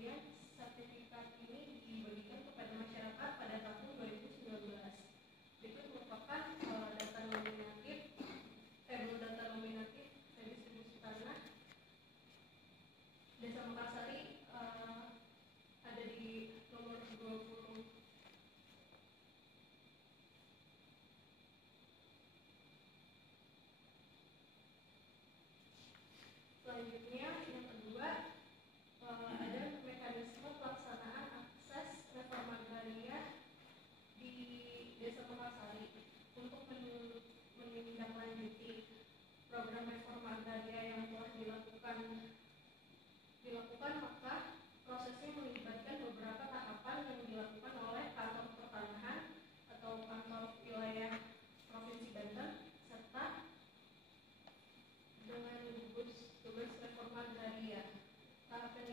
Kemudian sertifikat ini dibagikan kepada program reforma agraria yang telah dilakukan, maka prosesnya melibatkan beberapa tahapan yang dilakukan oleh kantor pertanahan atau kantor wilayah Provinsi Banten, serta dengan gugus tugas reforma agraria. Tahapan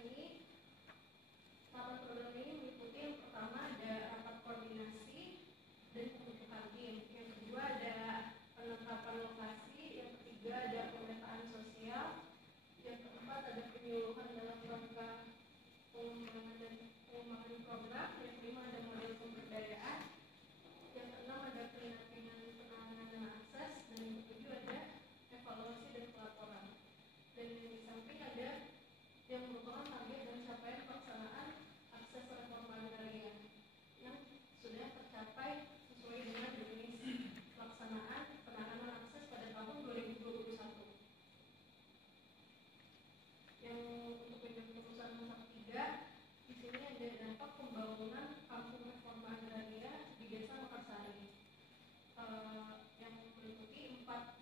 program ini meliputi yang pertama ada rapat koordinasi dan pembentukan tim, yang kedua ada penetapan lokasi, yang ketiga ada pemetaan sosial, yang keempat ada penyuluhan dalam rangka pengembangan program, yang kelima ada model pemberdayaan, yang keenam ada pendampingan penanganan dan akses, dan yang ketujuh ada evaluasi dan pelaporan. Dan di samping ada yang merupakan target dan capaian pelaksanaan akses reforma agraria yang sudah tercapai sesuai dengan definisi pelaksanaan penanganan akses pada tahun 2021. Yang untuk keputusan nomor 3, di sini ada dampak pembangunan kampung reforma agraria di Desa Mekarsari, yang meliputi empat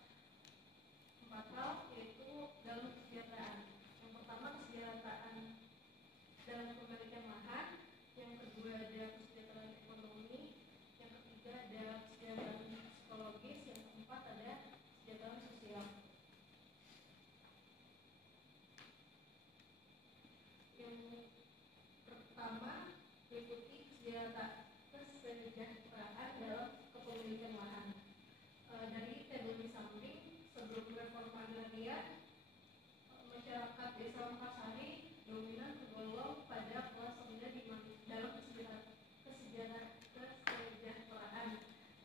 hal, yaitu dalam kesejahteraan. Yang pertama, kesejahteraan dalam kepemilikan lahan, yang kedua ada kesejahteraan ekonomi, yang ketiga ada kesejahteraan psikologis, yang keempat ada kesejahteraan sosial. Yang pertama meliputi kesejahteraan dalam kepemilikan lahan. Dari tabel di samping, sebelum reforma agraria, masyarakat Desa Mekarsari dominan tergolong pada kelas rendah dalam kesejahteraan.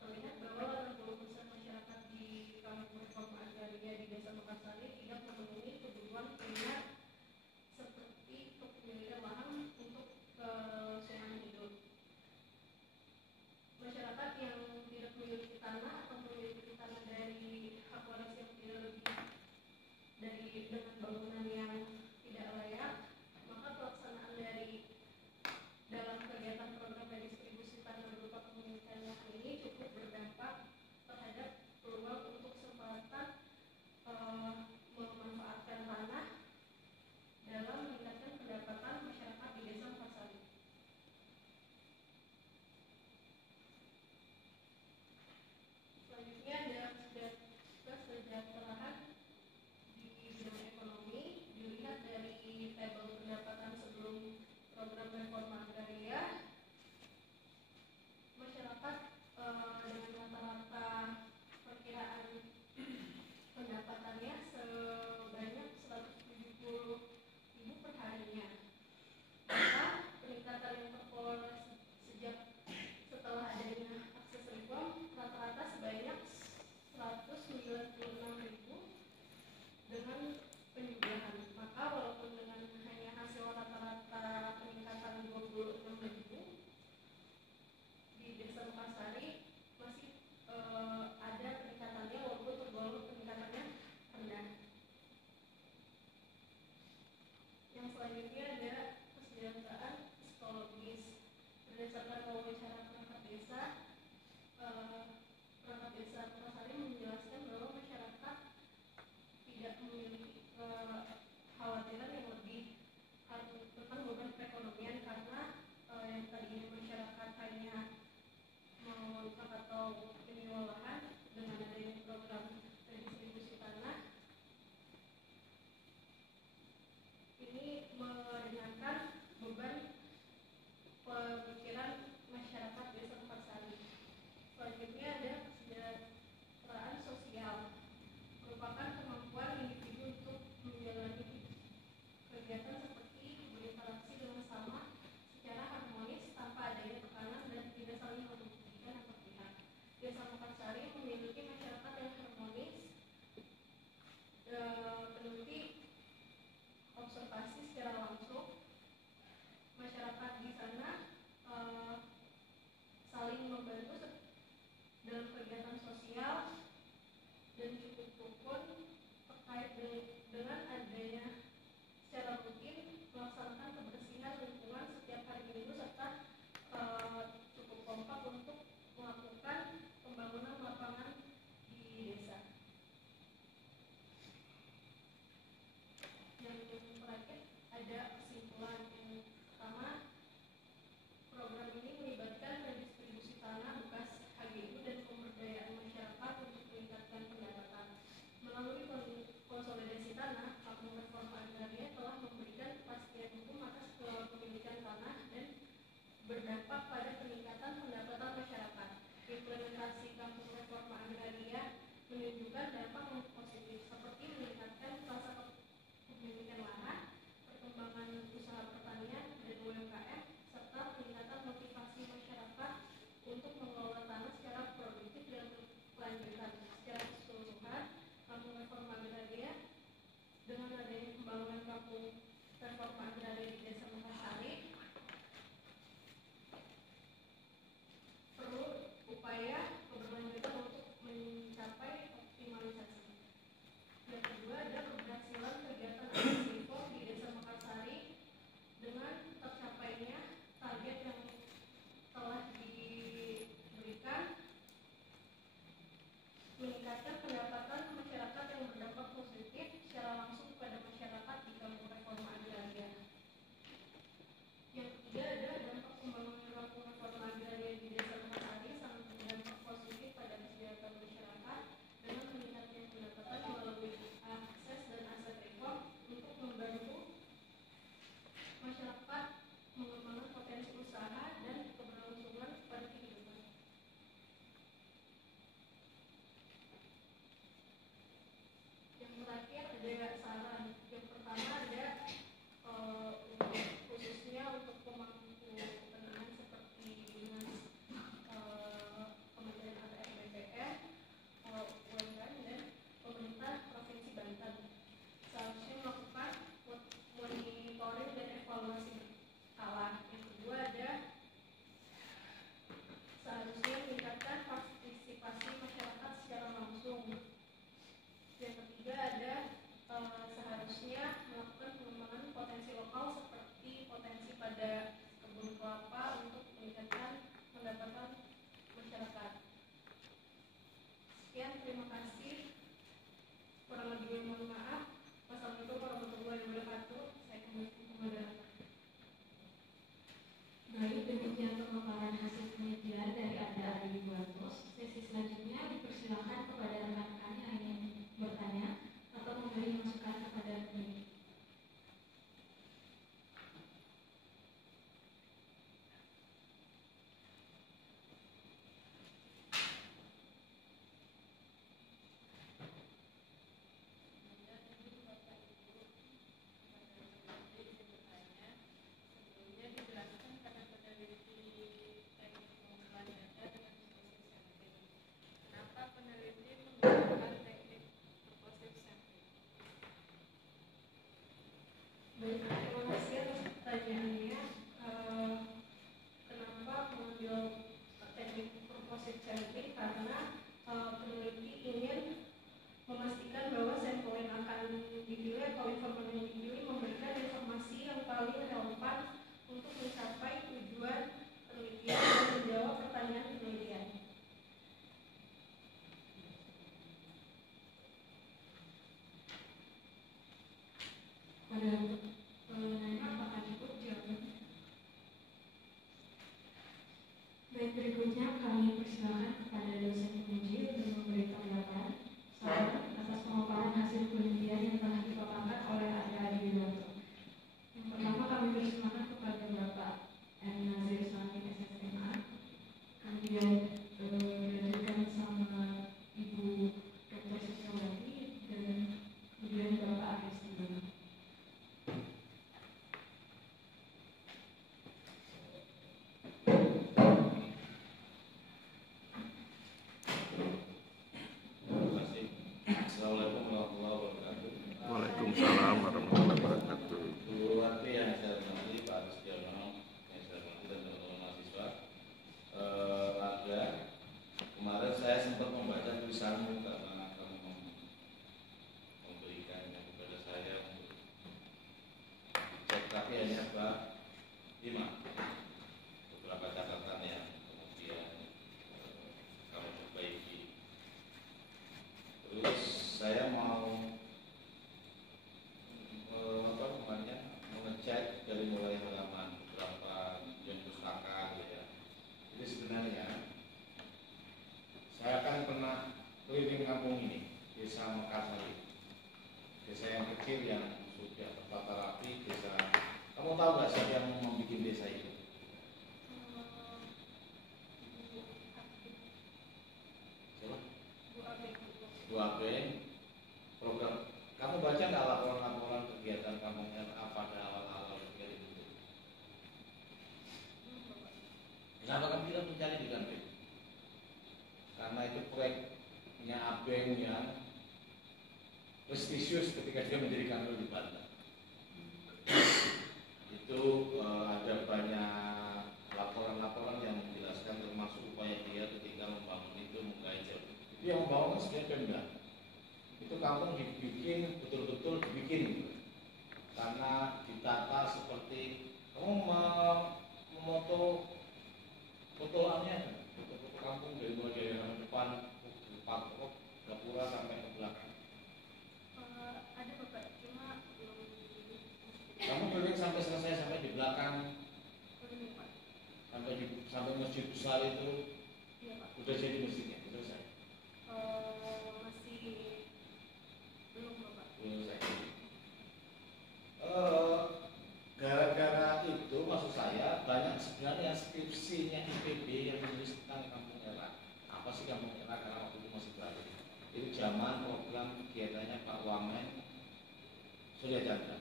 Terlihat bahwa 80% masyarakat di kampung reforma agraria di Desa Mekarsari tidak memenuhi kebutuhan primer seperti kepemilikan lahan untuk kelangsungan hidup. Masyarakat yang tidak memiliki tanah atau memiliki tanah dari hak waris yang tidak lebih dari dengan bangunan yang tidak layak, maka pelaksanaan dalam kegiatan program redistribusi tanah berupa kepemilikan lahan ini cukup berdampak terhadap peluang untuk kesempatan memanfaatkan tanah dalam meningkatkan pendapatan masyarakat di Desa Mekarsari. Selanjutnya ada kesejahteraan di bidang ekonomi. Dilihat dari tabel pendapatan sebelum program reforma agraria, masyarakat dengan rata-rata perkiraan pendapatannya sebanyak 170.000 per harinya. Maka peningkatan yang terperoleh setelah adanya akses reform rata-rata sebanyak 196.000 dengan penjumlahan. Maka walaupun dengan hanya hasil rata-rata peningkatan 26.000 di Desa Mekarsari masih ada peningkatannya, walaupun tergolong peningkatannya rendah. Yang selanjutnya ada kesejahteraan psikologis. Berdasarkan wawancara perangkat desa Mekarsari menjelaskan bahwa masyarakat tidak memiliki kekhawatiran yang lebih tentang beban perekonomian, karena yang tadinya masyarakat hanya mengontrak atau menyewa lahan, dengan adanya program redistribusi tanah ini meringankan beban pemikiran masyarakat Desa Mekarsari. Selanjutnya ada kesejahteraan sosial, merupakan kemampuan individu untuk menjalani Baik, berikutnya kami persilakan kepada dosen penguji untuk memberi tanggapan atas pemaparan hasil penelitian yang telah dipaparkan oleh adik-adik Widodo. Yang pertama kami persilakan kepada Bapak M. Nazir Salim SSMA, kemudian dilanjutkan sama Ibu Dr. Sosiologi, dan kemudian Bapak Aris Tibana. Assalamualaikum warahmatullahi wabarakatuh. Waalaikumsalam warahmatullahi wabarakatuh. Guru Wati yang saya hormati, Pak Sugiono, yang saya hormati dan teman-teman mahasiswa. Ada kemarin saya sempat membaca tulisanmu karena kamu memberikannya kepada saya untuk cek, tapi hanya Pak 5 beberapa catatan yang kemudian kamu perbaiki. Terus saya mau mengecek dari mulai halaman beberapa jam pustaka gitu ya. Jadi sebenarnya saya kan pernah keliling kampung ini, desa Mekarsari, desa yang kecil yang sudah tertata rapi, desa. Kamu tahu nggak siapa yang membuat desa itu? Siapa? Bu Aben. Program, kamu baca nggak laporan-laporan kegiatan kampung RA pada awal-awal kegiatan itu? Kenapa kamu tidak mencari di Gambir? Karena itu proyeknya Abeng yang prestisius ketika dia menjadi kantor di Banten. Itu ada banyak laporan-laporan yang menjelaskan termasuk upaya dia ketika membangun itu mengkaji. Itu yang membangun sebenarnya Pemda. Itu kampung dibikin betul-betul dibikin gitu. Karena ditata seperti kamu memoto fotoannya, foto kampung dari mulai dari halaman depan, gapura sampai ke belakang. Ada Bapak, cuma belum. Kamu keliling sampai selesai sampai di belakang, sampai masjid besar itu. Iya, Pak. Udah jadi masjidnya, selesai. Masih belum, Bapak. Belum selesai. Gara-gara itu maksud saya banyak sebenarnya skripsinya IPB yang menulis tentang kampung era. Apa sih kampung era? Karena waktu itu masih baru. Itu zaman program kegiatannya Pak Wamen Surya Chandra.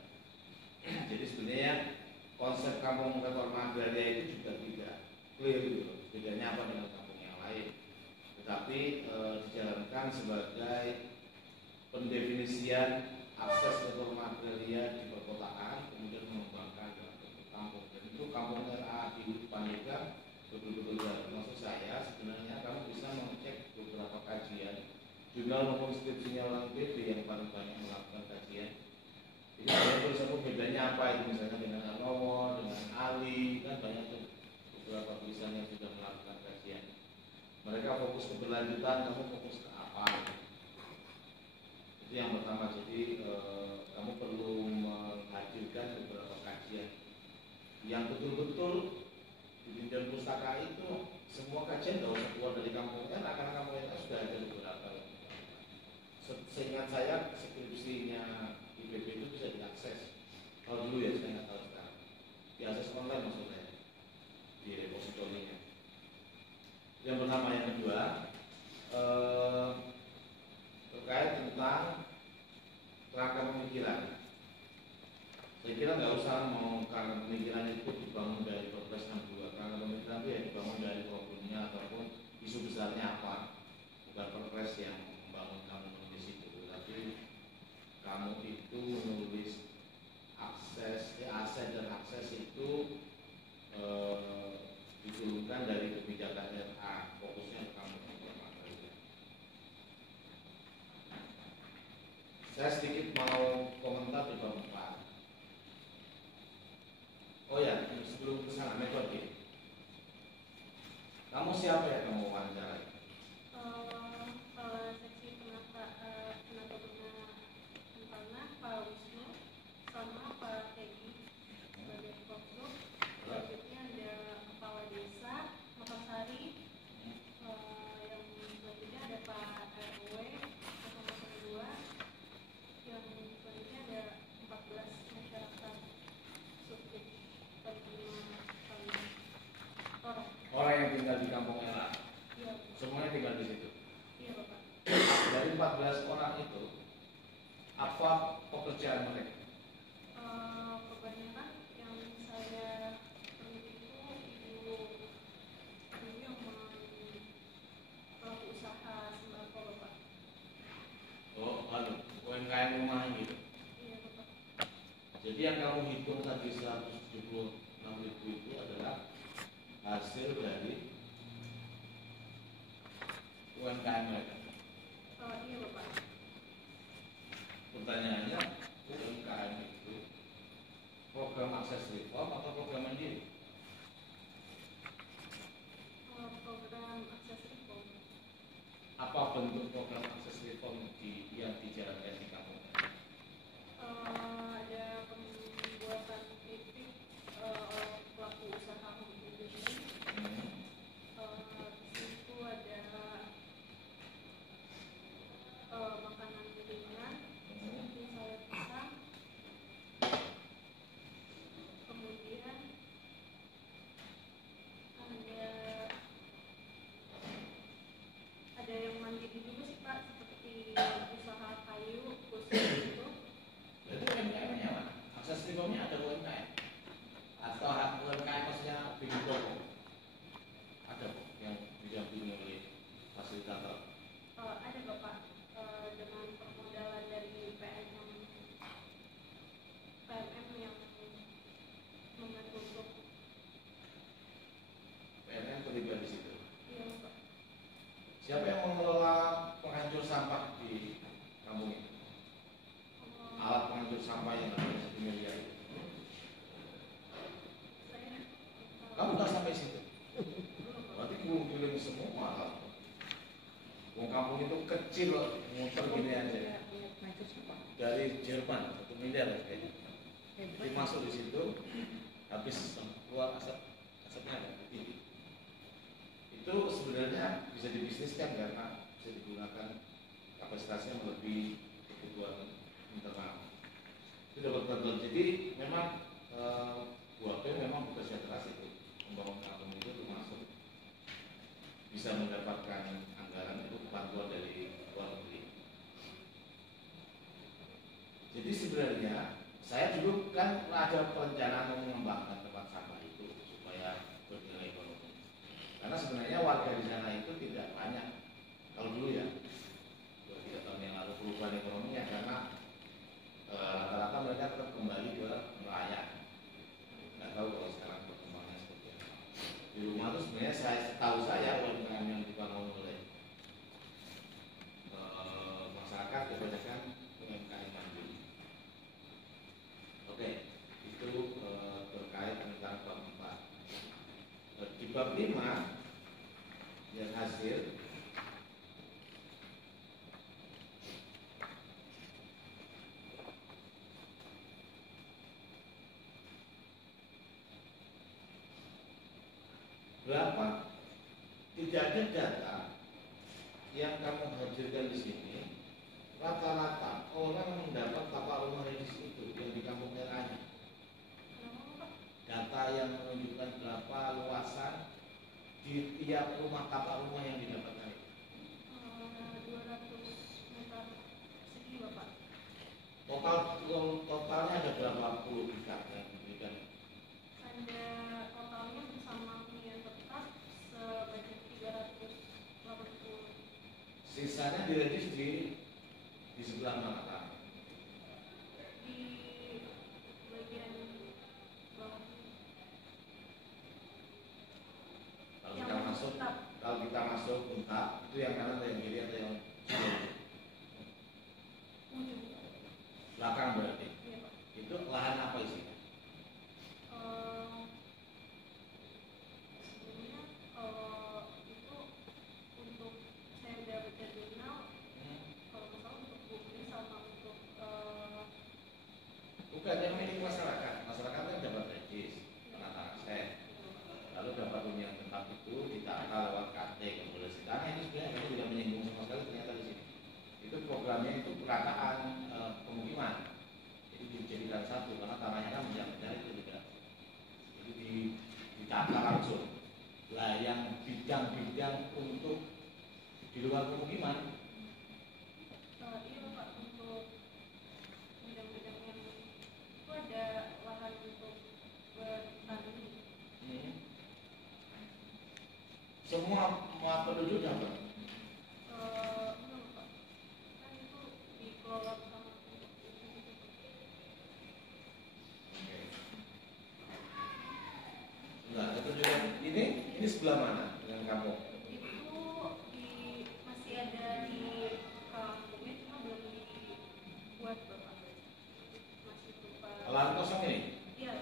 Jadi sebenarnya konsep kampung reforma agraria itu juga tidak clear gitu. Bedanya apa dengan kampung yang lain? Tetapi dijalankan sebagai pendefinisian akses reforma agraria di perkotaan, kemudian mengembangkan ke kampung. Dan itu kampung RA di Pandega betul-betul jalan. Maksud saya sebenarnya kamu bisa mengecek beberapa kajian jurnal maupun skripsinya orang IPB yang paling banyak melakukan kajian. Jadi saya tulisanmu bedanya apa itu, misalnya dengan Anowo, dengan Ali, kan banyak tuh beberapa tulisan yang sudah melakukan kajian. Mereka fokus ke berlanjutan, kamu fokus ke apa? Itu yang pertama. Jadi kamu perlu menghadirkan beberapa kajian yang betul-betul di bidang pustaka itu. Semua kajian tidak usah keluar dari kampung era, karena kampung era sudah ada beberapa. Seingat saya skripsinya IPB itu bisa diakses. Kalau dulu ya, saya nggak tahu sekarang. Diakses online maksudnya di repositorinya. Yang pertama. Yang kedua, terkait tentang kerangka pemikiran. Saya kira nggak usah mau kerangka pemikiran itu dibangun dari Perpres 62. Kerangka pemikiran itu ya dibangun dari problemnya ataupun isu besarnya apa. Bukan Perpres yang membangun kamu menulis itu, tapi kamu itu menulis aset dan akses itu diturunkan dari kebijakan RA, fokusnya ke kamu. Saya sedikit mau komentar di bab 4. Oh ya, sebelum ke sana metode. Kamu siapa ya kamu wawancarai? Seksi penata Pak Wisnu sama Pak Teddy sebagai fokus. Selanjutnya ada Kepala Desa Mekarsari di kampung LA. Iya. Semuanya tinggal di situ. Iya Bapak. Dari 14 orang itu, apa pekerjaan mereka? Kebanyakan yang saya teliti itu ibu yang pelaku usaha sembako Bapak. Oh, UMKM rumahan gitu. Iya Bapak. Jadi yang kamu hitung tadi 176.000 itu adalah hasil dari UMKM mereka. Iya Bapak. Pertanyaannya, UMKM itu program akses reform atau program mandiri? Program akses reform. Apa bentuk program akses reform yang dijalankan di kampung? Ada pembuatan titik oleh pelaku usaha home industry. Di situ ada makanan ringan seperti sayur pisang, kemudian ada yang mandiri juga sih Pak, seperti usaha kayu khusus itu. Jadi UMKM-nya mana? Akses reformnya ada UMKM? Atau UMKM maksudnya bikin toko? Ada kok yang didampingi oleh fasilitator? Ada Bapak, dengan permodalan dari PMM yang membantu untuk. PNM terlibat di situ. Iya Bapak. Siapa yang mengelola penghancur sampah di kampung ini? Alat penghancur sampah yang ada di 1 miliar itu. Saya Kamu nggak sampai situ. Berarti keliling semua. Wong kampung itu kecil loh, muter gini aja. Dari Jerman 1 miliar kayaknya. Jadi masuk di situ, habis keluar asapnya ada tinggi. Itu sebenarnya bisa dibisniskan karena bisa digunakan kapasitasnya melebihi kebutuhan internal. Itu dapat bantuan. Jadi memang buat memang bekerja keras itu membangun kampung itu termasuk bisa mendapatkan anggaran itu bantuan dari luar negeri. Jadi sebenarnya saya dulu kan ada perencanaan mengembangkan tempat sampah itu supaya bernilai ekonomi. Karena sebenarnya warga di sana itu tidak banyak. Kalau dulu ya, 2-3 tahun yang lalu perubahan ekonominya karena rata-rata mereka tetap kembali ke nelayan. Nggak tahu kalau sekarang perkembangannya seperti apa. Di rumah itu sebenarnya setahu saya UMKM yang dibangun oleh masyarakat kebanyakan UMKM mandiri. Oke, itu terkait tentang bab 4. Di bab 5 yang hasil berapa? Tidak ada data yang kamu hadirkan di sini. Rata-rata orang mendapat tapak rumah medis itu yang di kampung LA-nya. Data yang menunjukkan berapa luasan di tiap rumah tapak rumah yang didapatkan itu. 200 meter persegi Bapak. Totalnya ada berapa puluh bidang yang diberikan? Ada totalnya bersama hunian tetap sebanyak 380. Sisanya diredis di sebelah mana Pak? Di bagian bawah. Kalau kita masuk entah itu yang kanan atau yang kiri atau yang ujung. belakang berarti. Iya Pak. Itu lahan apa isinya? Sebenarnya itu untuk saya udah baca jurnal, kalau nggak salah untuk bukti sama untuk Bukan yang milik masyarakat. Masyarakat kan dapat regis, penata akses. Lalu dapat hunian tetap itu ditata lewat KT kemudian tanah ini sebenarnya kami tidak menyinggung sama sekali ternyata di sini. Itu programnya itu perataan pemukiman. dengan bidang-bidang untuk di luar pemukiman. Iya Pak, untuk bidang-bidang yang itu ada lahan untuk bertani. Semua penduduknya Pak? Enggak Pak, kan itu dikelola sama Enggak, itu juga ini sebelah mana dengan kampung? itu masih ada di kampungnya, cuma belum dibuat Bapak, masih berupa Lahan kosong ini? iya.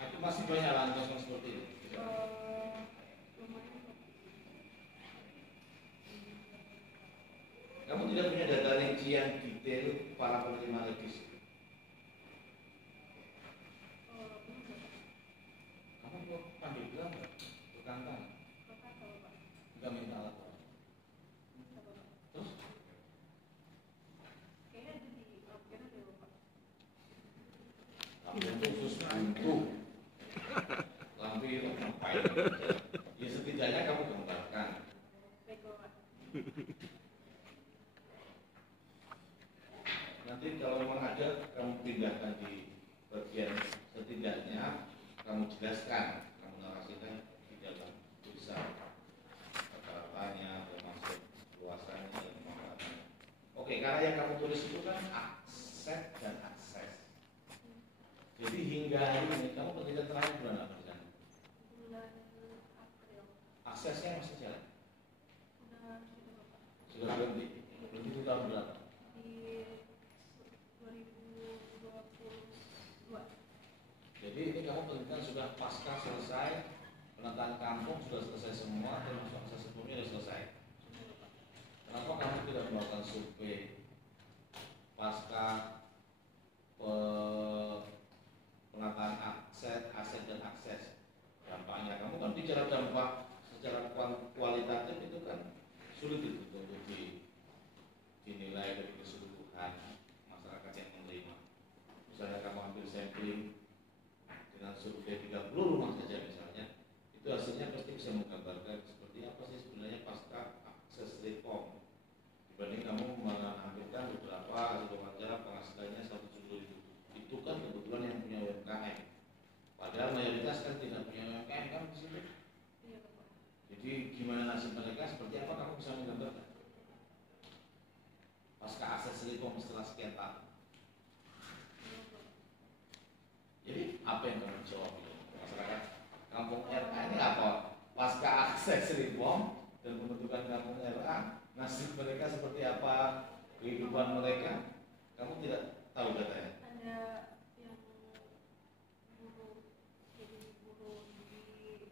Itu masih banyak lahan kosong seperti itu. Lumayan Pak. Kamu tidak punya data rincian detail para penerima legis? Kamu mau panggil bilang nggak? Berkantang? Nggak minta alat? Terus? Kayaknya ada di Alkitab ya Bapak. Kamu itu khusus itu. Lampu itu ngapain? Ya setidaknya kamu gambarkan. Baik Bapak. Nanti kalau memang ada, kamu pindahkan di bagian setidaknya kamu jelaskan, kamu narasikan di dalam tulisan kata-katanya, termasuk luasannya dan pemanfaatannya. Oke, karena yang kamu tulis itu kan aset dan akses. Jadi hingga hari ini kamu penelitian terakhir bulan apa di sana? Bulan April. Aksesnya masih jalan? Sudah Bapak. Sudah berhenti? Berhenti itu tahun berapa? Di 2022. Jadi ini kamu penelitian sudah pasca selesai, penataan kampung sudah selesai semua, termasuk akses sebelumnya sudah selesai. Kenapa kamu tidak melakukan survei pasca penataan aset dan akses? Dampaknya kamu kan bicara dampak secara kualitatif itu kan sulit itu untuk dinilai dari keseluruhan masyarakat yang menerima. Misalnya kamu ambil sampling dengan survei 30 rumah saja misalnya, itu hasilnya pasti bisa menggambarkan seperti apa sih sebenarnya pasca akses reform dibanding kamu menampilkan beberapa hasil wawancara penghasilannya 170.000. Itu kan kebetulan yang punya UMKM, padahal mayoritas kan tidak punya UMKM kan di situ. Iya Bapak. Jadi gimana nasib mereka, seperti apa kamu bisa menggambarkan pasca akses reform setelah sekian tahun. Iya Bapak. Jadi apa yang kamu jawab itu masyarakat kampung RA ini apa? Pasca akses reform dan pembentukan kampung RA, nasib mereka seperti apa, kehidupan mereka, kamu tidak tahu datanya. Ada yang buruh, jadi buruh di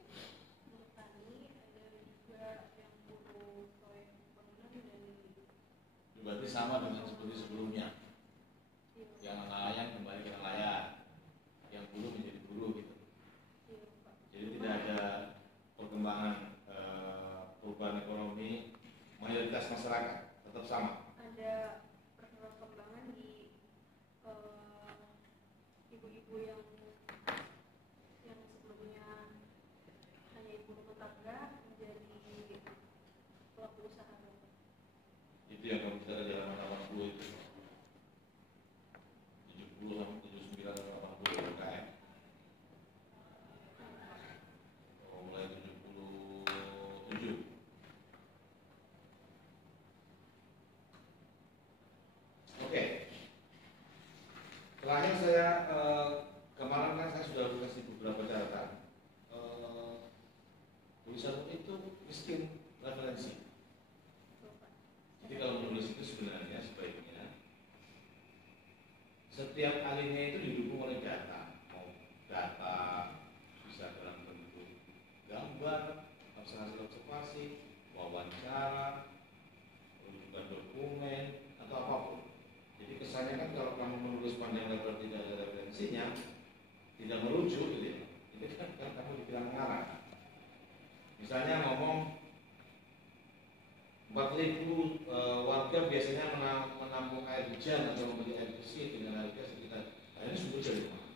buruh tani, ada juga yang buruh proyek bangunan dan Berarti sama dengan seperti sebelumnya, iya, yang nelayan kembali ke nelayan, yang buruh menjadi buruh gitu. iya Pak. Jadi tidak ada perkembangan perubahan ekonomi, mayoritas masyarakat tetap sama. Ada perkembangan di ibu-ibu yang sebelumnya hanya ibu rumah tangga menjadi pelaku usaha. Itu yang kamu bicara di halaman 80 itu, 70 sampai 79 sampai 80 UMKM. Oh, mulai 77. Oke. Terakhir saya kemarin kan saya sudah kasih beberapa catatan. Tulisan itu miskin referensi. Jadi kalau menulis itu sebenarnya sebaiknya setiap alinea itu didukung oleh data. Mau data bisa dalam bentuk gambar, hasil observasi, wawancara, rujukan dokumen atau apapun. Jadi kesannya kan kalau kamu menulis panjang lebar tidak ada referensinya, tidak merujuk gitu ya. Itu kan kamu dibilang mengarang. Misalnya ngomong 4.000 warga biasanya menampung air hujan atau membeli air bersih dengan harga sekitar, nah ini sumber dari mana?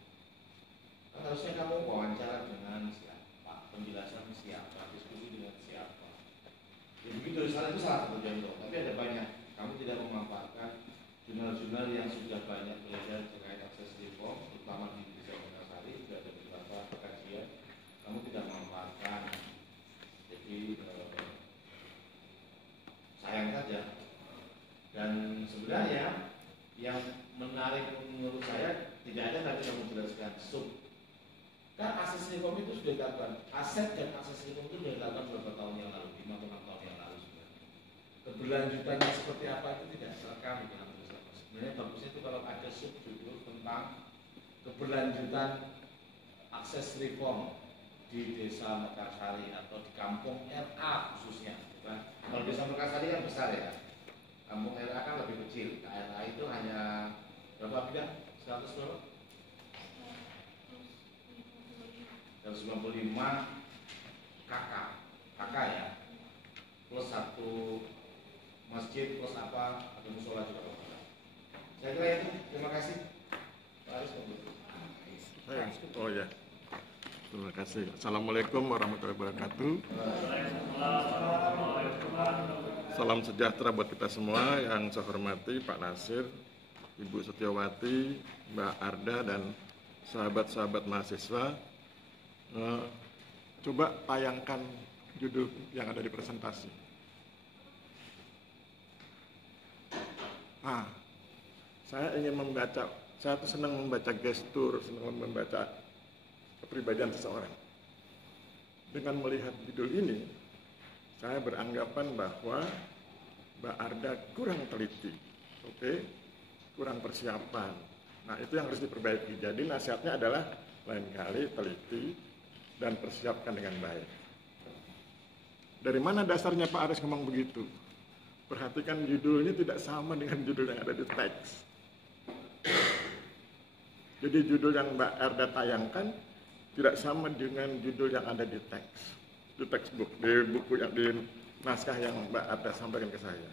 Kan harusnya kamu wawancara dengan siapa, penjelasan siapa. tulisan itu salah satu contoh, tapi ada banyak. Kamu tidak memanfaatkan jurnal-jurnal yang sudah banyak beredar terkait akses reform, terutama di Desa Mekarsari, sudah ada beberapa kajian. Kamu tidak memanfaatkan, jadi sayang saja. Dan sebenarnya yang menarik menurut saya tidak ada tadi yang menjelaskan kan akses reform itu sudah dilakukan, aset dan akses reform itu sudah dilakukan beberapa tahun yang lalu, 5 atau 6 tahun yang lalu sebenarnya. Keberlanjutannya seperti apa itu tidak terekam di dalam tulisan. Sebenarnya bagusnya itu kalau ada subjudul tentang keberlanjutan akses reform di Desa Mekarsari atau di Kampung RA khususnya. Kalau Desa Mekarsari kan besar ya, Kampung RA kan lebih kecil. KRA itu hanya berapa bidang? 100 berapa? 195 KK ya, plus 1 masjid, plus apa, ada musola juga. Saya kira itu, terima kasih Pak Aris. Oh ya, terima kasih. Assalamualaikum warahmatullahi wabarakatuh. Salam sejahtera buat kita semua. Yang saya hormati Pak Nasir, Ibu Setiawati, Mbak Arda, dan sahabat-sahabat mahasiswa. Coba tayangkan judul yang ada di presentasi. Saya ingin membaca, saya tuh senang membaca gestur, senang membaca kepribadian seseorang. Dengan melihat judul ini, saya beranggapan bahwa Mbak Arda kurang teliti, kurang persiapan. Nah, itu yang harus diperbaiki. Jadi nasihatnya adalah lain kali teliti dan persiapkan dengan baik. Dari mana dasarnya Pak Aris ngomong begitu? Perhatikan judulnya tidak sama dengan judul yang ada di teks. Jadi judul yang Mbak Arda tayangkan tidak sama dengan judul yang ada di teks, di textbook, di buku yang di naskah yang Mbak Arda sampaikan ke saya.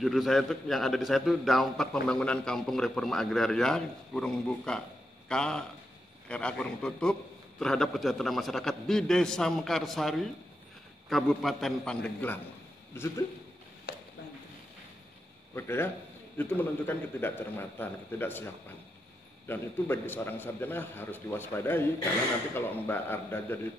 Judul saya itu yang ada di saya itu dampak pembangunan kampung reforma agraria kurung buka KRA kurung tutup terhadap kesejahteraan masyarakat di Desa Mekarsari, Kabupaten Pandeglang. Di situ? Oke ya, itu menunjukkan ketidakcermatan, ketidaksiapan. Dan itu bagi seorang sarjana harus diwaspadai, karena nanti kalau Mbak Arda jadi,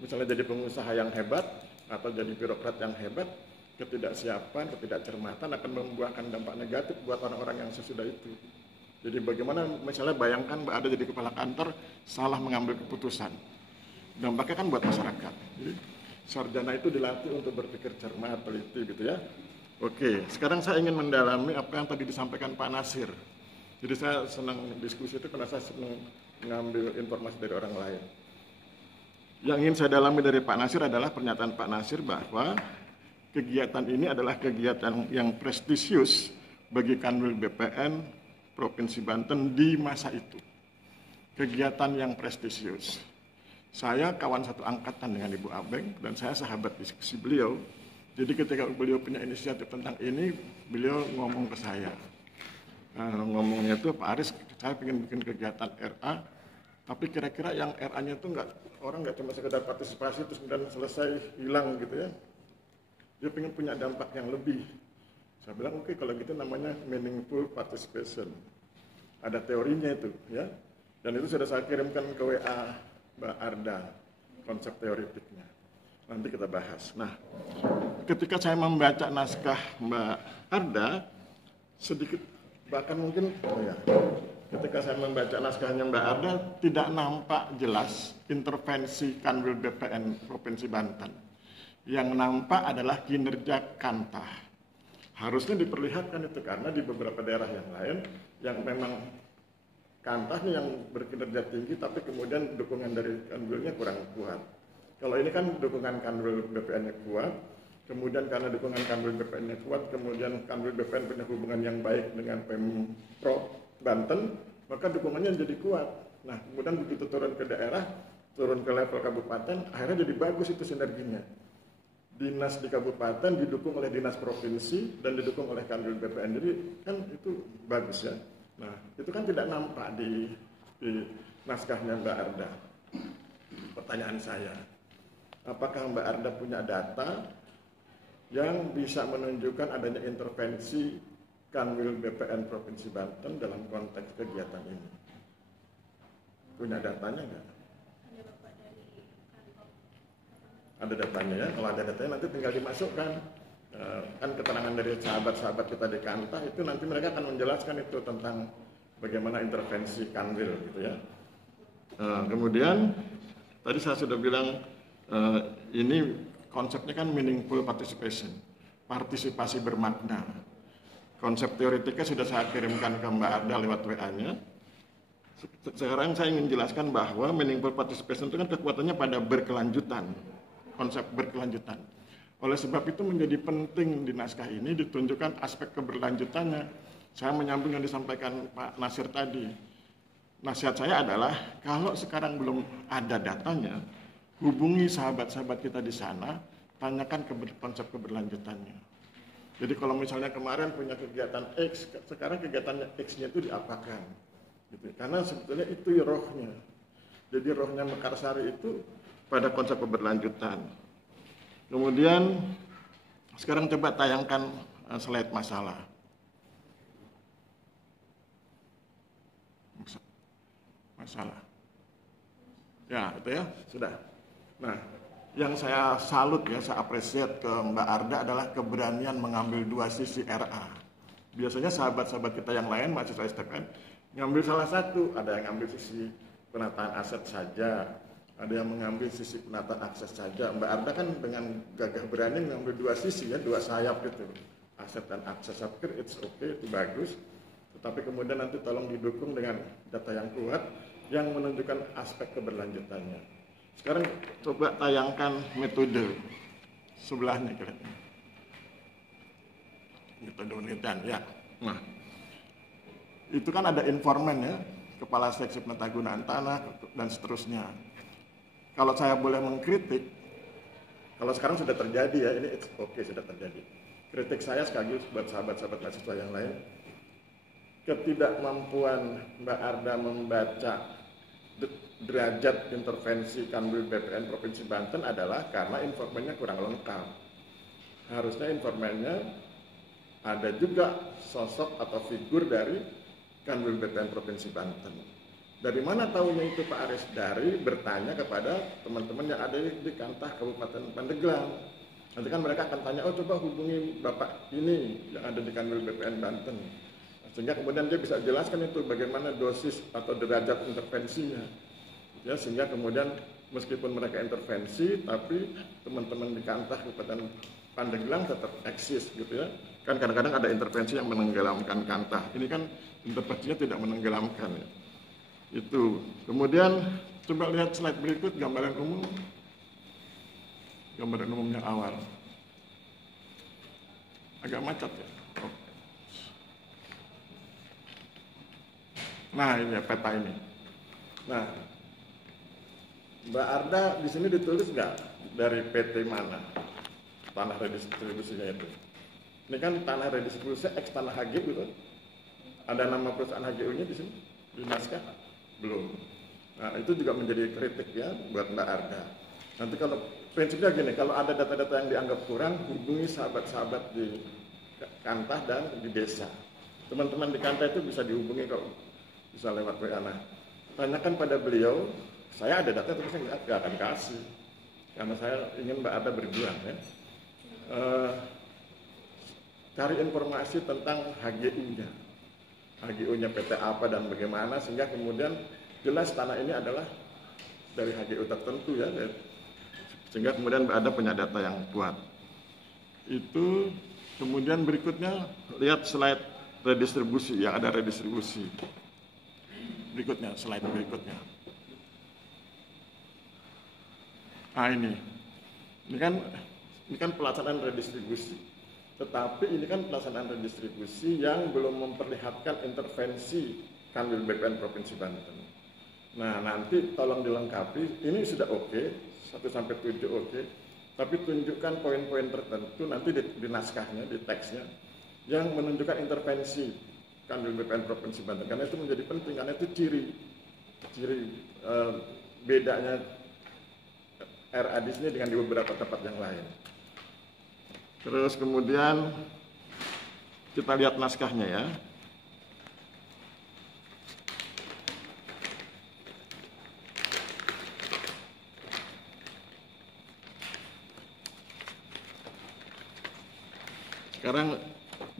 misalnya jadi pengusaha yang hebat, atau jadi birokrat yang hebat, ketidaksiapan, ketidakcermatan akan membuahkan dampak negatif buat orang-orang yang sesudah itu. Jadi bagaimana misalnya bayangkan Mbak Arda jadi kepala kantor, salah mengambil keputusan. Dampaknya kan buat masyarakat. Jadi sarjana itu dilatih untuk berpikir cermat, teliti gitu ya. Oke, sekarang saya ingin mendalami apa yang tadi disampaikan Pak Nasir. Jadi saya senang diskusi itu karena saya senang mengambil informasi dari orang lain. Yang ingin saya dalami dari Pak Nasir adalah pernyataan Pak Nasir bahwa kegiatan ini adalah kegiatan yang prestisius bagi Kanwil BPN Provinsi Banten di masa itu. Kegiatan yang prestisius. Saya kawan satu angkatan dengan Ibu Abeng dan saya sahabat diskusi beliau. Jadi ketika beliau punya inisiatif tentang ini, beliau ngomong ke saya. Ngomongnya itu, Pak Aris, saya ingin bikin kegiatan RA, tapi kira-kira yang RA-nya itu orang nggak cuma sekedar partisipasi terus kemudian selesai hilang gitu ya. Dia ingin punya dampak yang lebih. Saya bilang oke, kalau gitu namanya meaningful participation. Ada teorinya itu ya. Dan itu sudah saya kirimkan ke WA Mbak Arda, konsep teoritiknya. Nanti kita bahas. Nah, ketika saya membaca naskah Mbak Arda, sedikit bahkan mungkin ketika saya membaca naskahnya Mbak Arda tidak nampak jelas intervensi Kanwil BPN Provinsi Banten. Yang nampak adalah kinerja Kantah. Harusnya diperlihatkan itu karena di beberapa daerah yang lain yang memang Kantahnya yang berkinerja tinggi tapi kemudian dukungan dari Kanwilnya kurang kuat. Kalau ini kan dukungan Kanwil BPN-nya kuat, kemudian karena dukungan Kanwil BPN-nya kuat, kemudian Kanwil BPN punya hubungan yang baik dengan Pemprov Banten, maka dukungannya jadi kuat. Nah, kemudian begitu turun ke daerah, turun ke level kabupaten, akhirnya jadi bagus itu sinerginya. Dinas di kabupaten didukung oleh dinas provinsi dan didukung oleh Kanwil BPN, jadi kan itu bagus ya. Nah, itu kan tidak nampak di naskahnya Mbak Arda. Pertanyaan saya, apakah Mbak Arda punya data yang bisa menunjukkan adanya intervensi Kanwil BPN Provinsi Banten dalam konteks kegiatan ini. Punya datanya nggak? Ada Bapak dari kantor. Ada datanya ya, kalau ada datanya nanti tinggal dimasukkan. Kan keterangan dari sahabat-sahabat kita di Kantah itu nanti mereka akan menjelaskan itu tentang bagaimana intervensi Kanwil gitu ya. Kemudian tadi saya sudah bilang ini konsepnya kan meaningful participation, partisipasi bermakna. Konsep teoretiknya sudah saya kirimkan ke Mbak Arda lewat WA-nya. Sekarang saya ingin jelaskan bahwa meaningful participation itu kan kekuatannya pada berkelanjutan, konsep berkelanjutan. Oleh sebab itu menjadi penting di naskah ini ditunjukkan aspek keberlanjutannya. Saya menyambung yang disampaikan Pak Nasir tadi. Nasihat saya adalah kalau sekarang belum ada datanya, hubungi sahabat-sahabat kita di sana, tanyakan konsep keberlanjutannya. Jadi kalau misalnya kemarin punya kegiatan X, sekarang kegiatan X-nya itu diapakan? Gitu. Karena sebetulnya itu rohnya. Jadi rohnya Mekarsari itu pada konsep keberlanjutan. Kemudian sekarang coba tayangkan slide masalah. Masalah. Ya, itu ya, sudah. Nah, yang saya salut ya, saya apresiat ke Mbak Arda adalah keberanian mengambil dua sisi RA. Biasanya sahabat-sahabat kita yang lain, mahasiswa STPN, ngambil salah satu. Ada yang ngambil sisi penataan aset saja, ada yang mengambil sisi penataan akses saja. Mbak Arda kan dengan gagah berani mengambil dua sisi ya, dua sayap gitu. Aset dan akses, saya pikir it's okay, itu bagus. Tetapi kemudian nanti tolong didukung dengan data yang kuat yang menunjukkan aspek keberlanjutannya. Sekarang coba tayangkan metode sebelahnya kira-kira. Metode penelitian ya. Nah, itu kan ada informan ya, kepala seksi penatagunaan tanah dan seterusnya. Kalau saya boleh mengkritik, kalau sekarang sudah terjadi ya, ini it's okay, sudah terjadi. Kritik saya sekaligus buat sahabat-sahabat mahasiswa yang lain, ketidakmampuan Mbak Arda membaca derajat intervensi Kanwil BPN Provinsi Banten adalah karena informannya kurang lengkap. Harusnya informannya ada juga sosok atau figur dari Kanwil BPN Provinsi Banten. Dari mana tahunya itu Pak Aris? Dari bertanya kepada teman-teman yang ada di Kantah Kabupaten Pandeglang. Nanti kan mereka akan tanya, oh coba hubungi Bapak ini yang ada di Kanwil BPN Banten. Sehingga kemudian dia bisa jelaskan itu bagaimana dosis atau derajat intervensinya. Ya, sehingga kemudian meskipun mereka intervensi, tapi teman-teman di Kantah Kabupaten Pandeglang tetap eksis gitu ya. Kan kadang-kadang ada intervensi yang menenggelamkan Kantah. Ini kan intervensinya tidak menenggelamkan ya. Itu. Kemudian coba lihat slide berikut, gambaran umum. Gambaran umum yang awal. Agak macet ya. Oh. Nah, ini ya peta ini. Nah, Mbak Arda di sini ditulis nggak dari PT mana tanah redistribusinya itu? Ini kan tanah redistribusi X tanah HGU gitu. Ada nama perusahaan HGU-nya di sini di naskah? Belum. Nah, itu juga menjadi kritik ya buat Mbak Arda. Nanti kalau prinsipnya gini, kalau ada data-data yang dianggap kurang, hubungi sahabat-sahabat di Kantah dan di desa. Teman-teman di Kantah itu bisa dihubungi kok, bisa lewat WA. Nah, tanyakan pada beliau. Saya ada data tapi saya nggak akan kasih karena saya ingin Mbak Arda berjuang ya. Cari informasi tentang HGU-nya, HGU-nya PT apa dan bagaimana sehingga kemudian jelas tanah ini adalah dari HGU tertentu ya, sehingga kemudian Mbak Arda punya data yang kuat. Itu kemudian berikutnya lihat slide redistribusi yang ada redistribusi. Berikutnya slide berikutnya. Nah ini kan pelaksanaan redistribusi, tetapi ini kan pelaksanaan redistribusi yang belum memperlihatkan intervensi Kanwil BPN Provinsi Banten. Nah nanti tolong dilengkapi, ini sudah oke, 1 sampai 7 oke, tapi tunjukkan poin-poin tertentu nanti di naskahnya, di teksnya, yang menunjukkan intervensi Kanwil BPN Provinsi Banten, karena itu menjadi penting, karena itu ciri bedanya RA di sini dengan di beberapa tempat yang lain. Terus kemudian kita lihat naskahnya ya. Sekarang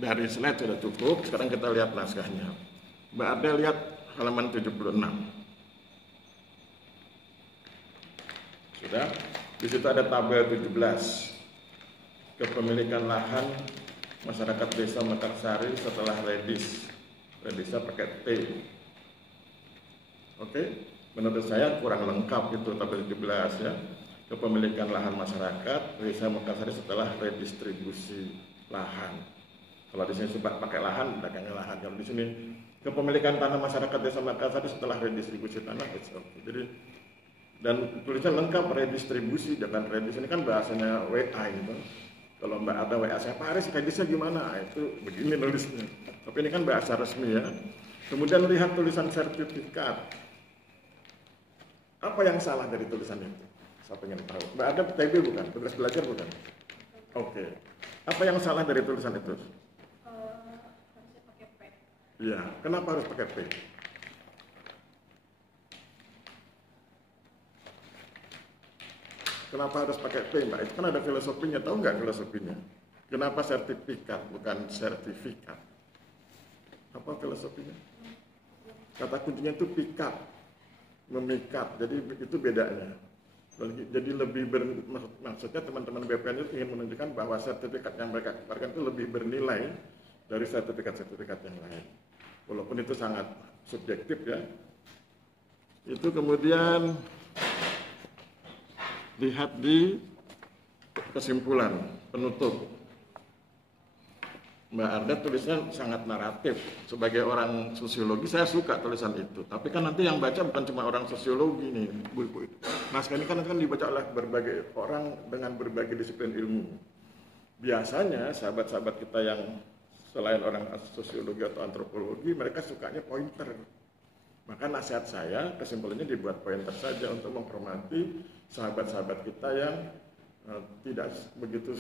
dari slide sudah cukup, sekarang kita lihat naskahnya. Mbak Arda lihat halaman 76. Sudah? Di situ ada tabel 17. Kepemilikan lahan masyarakat desa Mekarsari setelah redis. Redisnya pakai T. Oke? Menurut saya kurang lengkap itu tabel 17 ya. Kepemilikan lahan masyarakat desa Mekarsari setelah redistribusi lahan. Kalau di sini sebab pakai lahan, dagangnya lahan. Kalau di sini kepemilikan tanah masyarakat desa Mekarsari setelah redistribusi tanah, it's okay. Jadi dan tulisan lengkap redistribusi, jangan redis, ini kan bahasanya WA gitu. Kalau Mbak ada WA saya, Pak Aris redisnya gimana? Itu begini nulisnya. Tapi ini kan bahasa resmi ya. Kemudian lihat tulisan sertifikat. Apa yang salah dari tulisan itu? Saya pengen tahu. Mbak ada TB bukan? Tugas belajar bukan? Oke. Apa yang salah dari tulisan itu? Harusnya pakai P. Iya, kenapa harus pakai P? Kenapa harus pakai P, Mbak? Itu kan ada filosofinya, tahu nggak filosofinya? Kenapa sertifikat, bukan sertifikat? Apa filosofinya? Kata kuncinya itu pikat, memikat, jadi itu bedanya. Jadi lebih maksudnya teman-teman BPN itu ingin menunjukkan bahwa sertifikat yang mereka keluarkan itu lebih bernilai dari sertifikat-sertifikat yang lain. Walaupun itu sangat subjektif ya. Itu kemudian lihat di kesimpulan penutup. Mbak Arda tulisnya sangat naratif. Sebagai orang sosiologi saya suka tulisan itu. Tapi kan nanti yang baca bukan cuma orang sosiologi nih, Bu-ibu. Naskah ini kan dibaca oleh berbagai orang dengan berbagai disiplin ilmu. Biasanya sahabat-sahabat kita yang selain orang sosiologi atau antropologi, mereka sukanya pointer. Maka nasihat saya, kesimpulannya dibuat pointer saja untuk menghormati sahabat-sahabat kita yang tidak begitu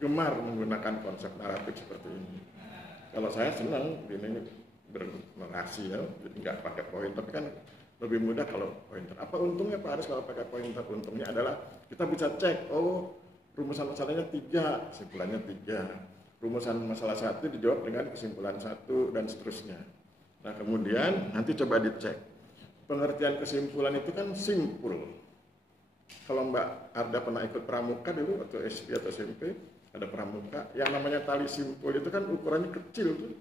gemar menggunakan konsep naratif seperti ini. Kalau saya senang ini bernarasi ya, jadi nggak pakai pointer, tapi kan lebih mudah kalau pointer. Apa untungnya Pak Aris kalau pakai pointer? Untungnya adalah kita bisa cek, oh rumusan masalahnya 3, kesimpulannya 3. Rumusan masalah 1 dijawab dengan kesimpulan 1 dan seterusnya. Nah kemudian nanti coba dicek. Pengertian kesimpulan itu kan simpul. Kalau Mbak Arda pernah ikut pramuka dulu atau SD atau SMP, ada pramuka, yang namanya tali simpul itu kan ukurannya kecil tuh.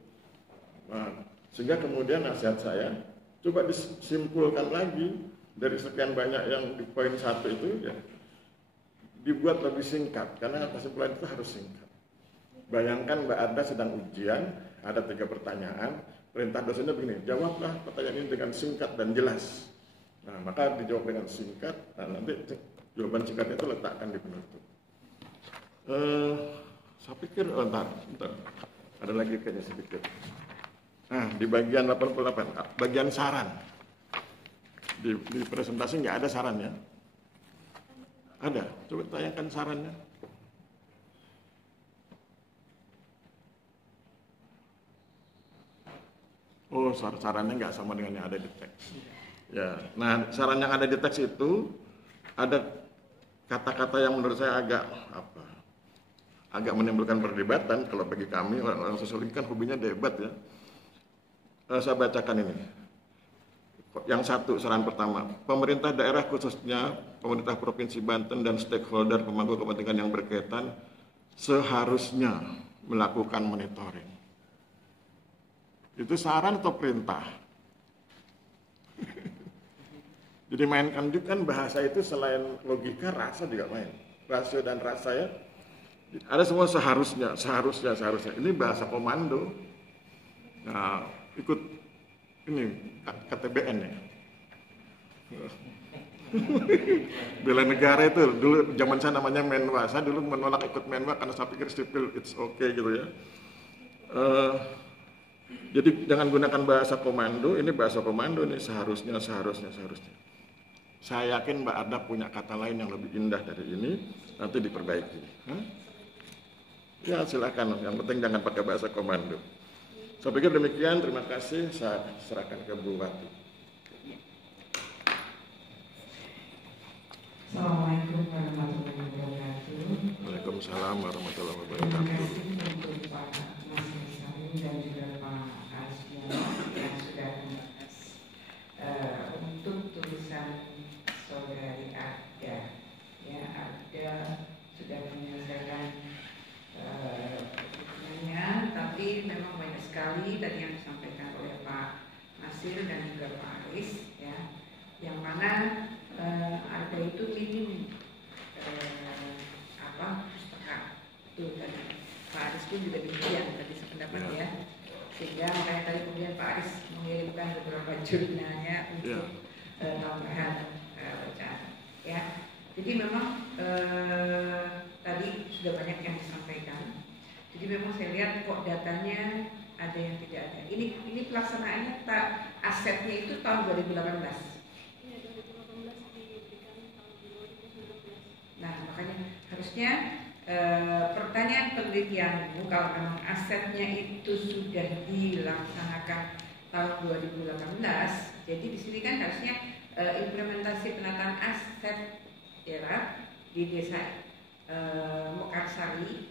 Nah, sehingga kemudian nasihat saya, coba disimpulkan lagi dari sekian banyak yang di poin 1 itu ya, dibuat lebih singkat, karena kesimpulan itu harus singkat. Bayangkan Mbak Arda sedang ujian, ada 3 pertanyaan, perintah dosennya begini, jawablah pertanyaan ini dengan singkat dan jelas. Nah, maka dijawab dengan singkat, nah nanti jawaban singkatnya itu letakkan di penutup. Saya pikir, bentar, ada lagi kayaknya sedikit. Nah, di bagian 88, bagian saran. Di presentasi nggak ada sarannya. Ada, coba tanyakan sarannya. Oh, sarannya nggak sama dengan yang ada di teks. Ya, nah saran yang ada di teks itu ada kata-kata yang menurut saya agak menimbulkan perdebatan. Kalau bagi kami orang sosiologi kan hobinya debat ya. Saya bacakan ini. Yang 1, saran pertama, pemerintah daerah khususnya pemerintah Provinsi Banten dan stakeholder pemangku kepentingan yang berkaitan seharusnya melakukan monitoring. Itu saran atau perintah? Jadi mainkan juga kan bahasa itu selain logika, rasa juga main. Rasio dan rasa ya. Ada semua seharusnya. Ini bahasa komando. Nah, ikut ini KTBN ya. Bela negara itu dulu zaman saya namanya Menwa. Saya dulu menolak ikut Menwa karena saya pikir sipil it's okay gitu ya. Jadi jangan gunakan bahasa komando. Ini bahasa komando ini seharusnya. Saya yakin Mbak Arda punya kata lain yang lebih indah dari ini, nanti diperbaiki. Ya silakan, yang penting jangan pakai bahasa komando. Saya pikir demikian, terima kasih. Saya serahkan ke Bu Wati. Assalamualaikum warahmatullahi wabarakatuh. Waalaikumsalam warahmatullahi Terima wabarakatuh. kasih untuk Pak Mas Nisari dan juga Pak Arsdiano yang sudah membahas untuk tulisan saudari Ada. Ya, Ada sudah menyelesaikan dokumennya, tapi memang banyak sekali tadi yang disampaikan oleh Pak Nasir dan juga Pak Aris, ya, yang mana ada itu minim pustaka itu tadi. Pak Aris pun juga demikian tadi sependapat ya, sehingga makanya tadi kemudian Pak Aris mengirimkan beberapa jurnalnya untuk tambahan bacaan ya. Jadi memang tadi sudah banyak yang disampaikan. Jadi memang saya lihat kok datanya ada yang tidak ada. Ini pelaksanaannya asetnya itu tahun 2018. Nah, makanya harusnya pertanyaan penelitianmu kalau memang asetnya itu sudah dilaksanakan tahun 2018, jadi di sini kan harusnya implementasi penataan aset ya di desa Mekarsari.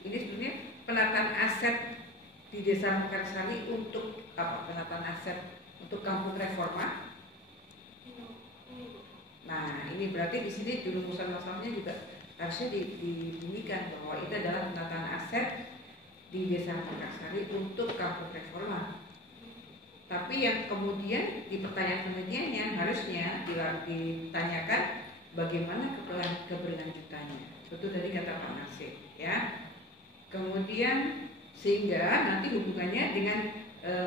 Ini sebenarnya penataan aset di desa Mekarsari untuk apa? Penataan aset untuk kampung reforma. Nah, ini berarti di sini rumusan masalahnya juga harusnya dibunyikan bahwa itu adalah penataan aset di desa Mekarsari untuk kampung reforma. Tapi yang kemudian di pertanyaan penelitiannya harusnya ditanyakan bagaimana keberlanjutannya. Betul tadi kata Pak Nasir, ya. Kemudian sehingga nanti hubungannya dengan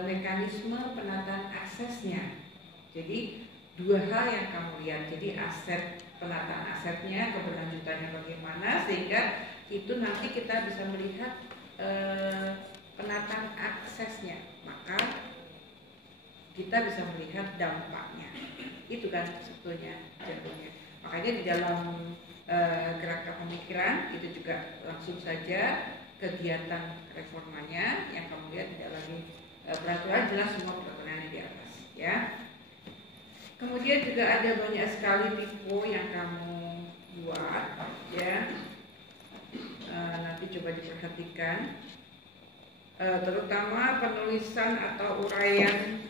mekanisme penataan aksesnya. Jadi dua hal yang kamu lihat, jadi aset, penataan asetnya, keberlanjutannya bagaimana, sehingga itu nanti kita bisa melihat penataan aksesnya, maka kita bisa melihat dampaknya. Itu kan sebetulnya jadinya. Makanya di dalam gerakan pemikiran itu juga langsung saja kegiatan reformanya yang kamu lihat tidak lagi peraturan, jelas semua peraturannya di atas, ya. Kemudian juga ada banyak sekali tipe yang kamu buat, ya. Nanti coba diperhatikan, terutama penulisan atau uraian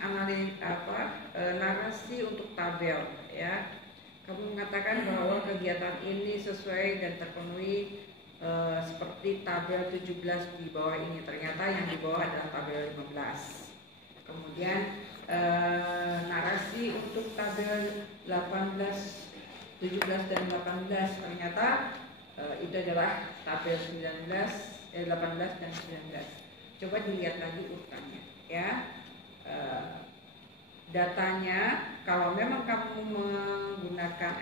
narasi untuk tabel, ya. Kamu mengatakan bahwa kegiatan ini sesuai dan terpenuhi seperti tabel 17 di bawah ini. Ternyata yang di bawah adalah tabel 15. Kemudian narasi untuk tabel 18, 17 dan 18 ternyata itu adalah tabel 18 dan 19. Coba dilihat lagi urutannya, ya. Datanya kalau memang kamu menggunakan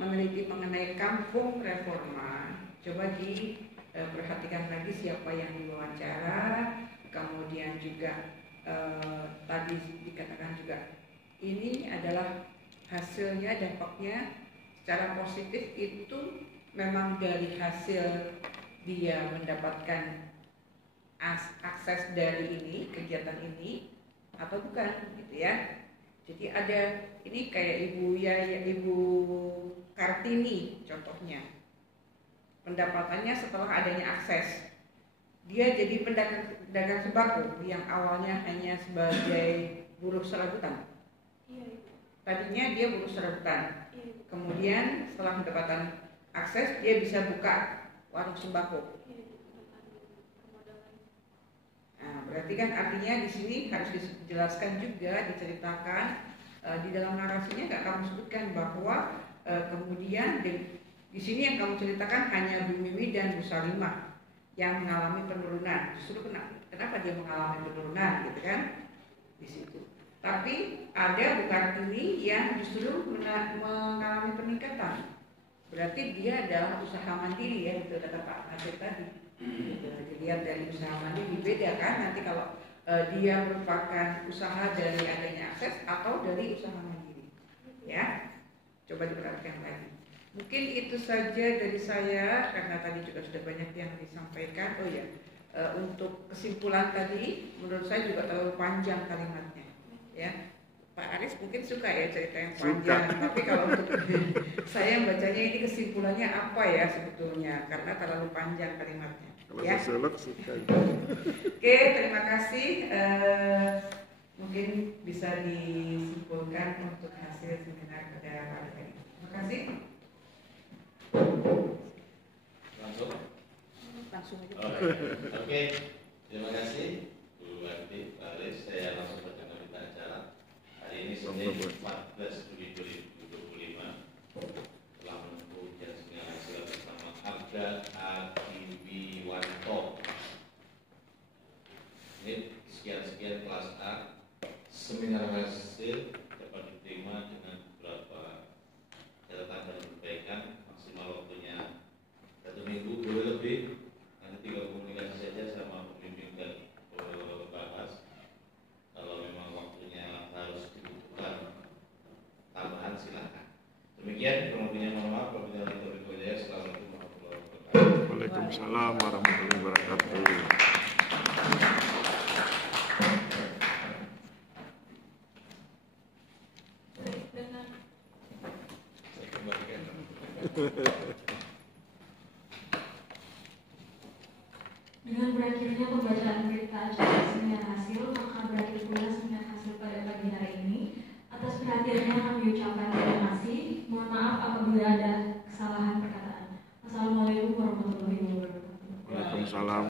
meneliti mengenai kampung reforma, coba diperhatikan lagi siapa yang diwawancara, kemudian juga tadi dikatakan juga ini adalah hasilnya, dampaknya secara positif itu memang dari hasil dia mendapatkan akses dari ini, kegiatan ini atau bukan gitu ya. Jadi ada ini kayak Ibu Kartini contohnya, pendapatannya setelah adanya akses. Dia jadi pedagang sembako yang awalnya hanya sebagai buruh serabutan. Tadinya dia buruh serabutan. Kemudian setelah mendapatkan akses dia bisa buka warung sembako. Nah, berarti kan artinya di sini harus dijelaskan juga, diceritakan di dalam narasinya nggak kamu sebutkan bahwa kemudian di sini yang kamu ceritakan hanya Bu Mimi dan Bu Salimah yang mengalami penurunan. Justru kenapa dia mengalami penurunan gitu kan di situ. Tapi ada Bu Kartini yang justru mengalami peningkatan. Berarti dia adalah usaha mandiri, ya, betul kata Pak Nasir tadi. Dilihat dari usaha mandiri beda kan nanti kalau dia merupakan usaha dari adanya akses atau dari usaha mandiri, ya. Coba diperhatikan lagi. Mungkin itu saja dari saya karena tadi juga sudah banyak yang disampaikan. Oh ya, untuk kesimpulan tadi, menurut saya juga terlalu panjang kalimatnya. Ya, Pak Aris mungkin suka ya cerita yang panjang, tapi kalau untuk saya bacanya ini kesimpulannya apa ya sebetulnya karena terlalu panjang kalimatnya. Kalau Ya. sosiolog suka. Oke, terima kasih. Mungkin bisa disimpulkan untuk hasil seminar pada hari ini. Terima kasih. Langsung. Langsung aja. Oke. Terima kasih Bu Andi, Pak Aris. Saya langsung baca berita acara. Hari ini Senin 14 Juli 2025 telah menempuh ujian seminar hasil bersama Arda Adiwiwanto. Ini sekian kelas A. Seminar hasil dapat diterima dengan beberapa catatan dan perbaikan. Maksimal waktunya 1 minggu, boleh lebih. Nanti tinggal komunikasi saja sama pembimbing dan pembahas. Kalau memang waktunya harus dibutuhkan tambahan silakan. Demikian, kurang mohon maaf. Wabillahi taufiq wal hidayah. Assalamualaikum warahmatullahi wabarakatuh. Waalaikumsalam warahmatullahi wabarakatuh. Dengan berakhirnya pembacaan berita acara seminar hasil, maka berakhir pula seminar hasil pada pagi hari ini. Atas perhatiannya kami ucapkan terima kasih. Mohon maaf apabila ada kesalahan perkataan. Assalamualaikum warahmatullahi wabarakatuh. Waalaikumsalam.